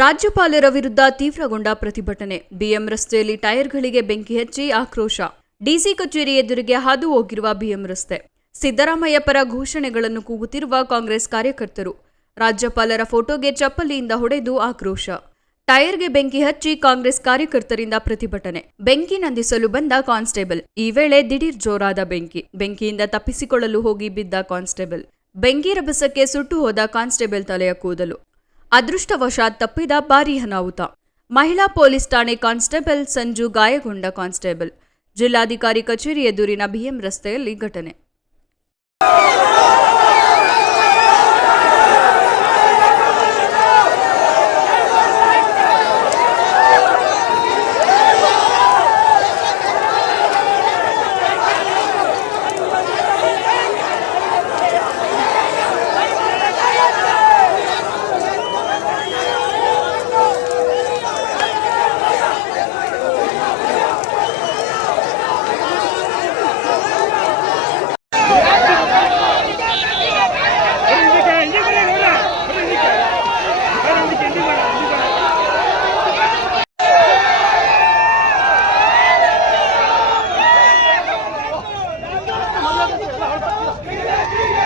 ರಾಜ್ಯಪಾಲರ ವಿರುದ್ಧ ತೀವ್ರಗೊಂಡ ಪ್ರತಿಭಟನೆ. ಬಿಎಂ ರಸ್ತೆಯಲ್ಲಿ ಟೈರ್ಗಳಿಗೆ ಬೆಂಕಿ ಹಚ್ಚಿ ಆಕ್ರೋಶ. ಡಿಸಿ ಕಚೇರಿ ಎದುರಿಗೆ ಹಾದು ಹೋಗಿರುವ ಬಿಎಂ ರಸ್ತೆ. ಸಿದ್ದರಾಮಯ್ಯ ಪರ ಘೋಷಣೆಗಳನ್ನು ಕೂಗುತ್ತಿರುವ ಕಾಂಗ್ರೆಸ್ ಕಾರ್ಯಕರ್ತರು. ರಾಜ್ಯಪಾಲರ ಫೋಟೋಗೆ ಚಪ್ಪಲಿಯಿಂದ ಹೊಡೆದು ಆಕ್ರೋಶ. ಟೈರ್ಗೆ ಬೆಂಕಿ ಹಚ್ಚಿ ಕಾಂಗ್ರೆಸ್ ಕಾರ್ಯಕರ್ತರಿಂದ ಪ್ರತಿಭಟನೆ. ಬೆಂಕಿ ನಂದಿಸಲು ಬಂದ ಕಾನ್ಸ್ಟೇಬಲ್. ಈ ವೇಳೆ ದಿಢೀರ್ ಜೋರಾದ ಬೆಂಕಿಯಿಂದ ತಪ್ಪಿಸಿಕೊಳ್ಳಲು ಹೋಗಿ ಬಿದ್ದ ಕಾನ್ಸ್ಟೇಬಲ್. ಬೆಂಕಿ ರಭಸಕ್ಕೆ ಸುಟ್ಟು ಹೋದ ಕಾನ್ಸ್ಟೇಬಲ್ ತಲೆಯ ಕೂದಲು. ಅದೃಷ್ಟವಶಾತ್ ತಪ್ಪಿದ ಭಾರೀ ಅನಾಹುತ. ಮಹಿಳಾ ಪೊಲೀಸ್ ಠಾಣೆ ಕಾನ್ಸ್ಟೇಬಲ್ ಸಂಜು ಗಾಯಗೊಂಡ ಕಾನ್ಸ್ಟೇಬಲ್. ಜಿಲ್ಲಾಧಿಕಾರಿ ಕಚೇರಿ ಎದುರಿನ ಬಿಎಂ ರಸ್ತೆಯಲ್ಲಿ ಘಟನೆ.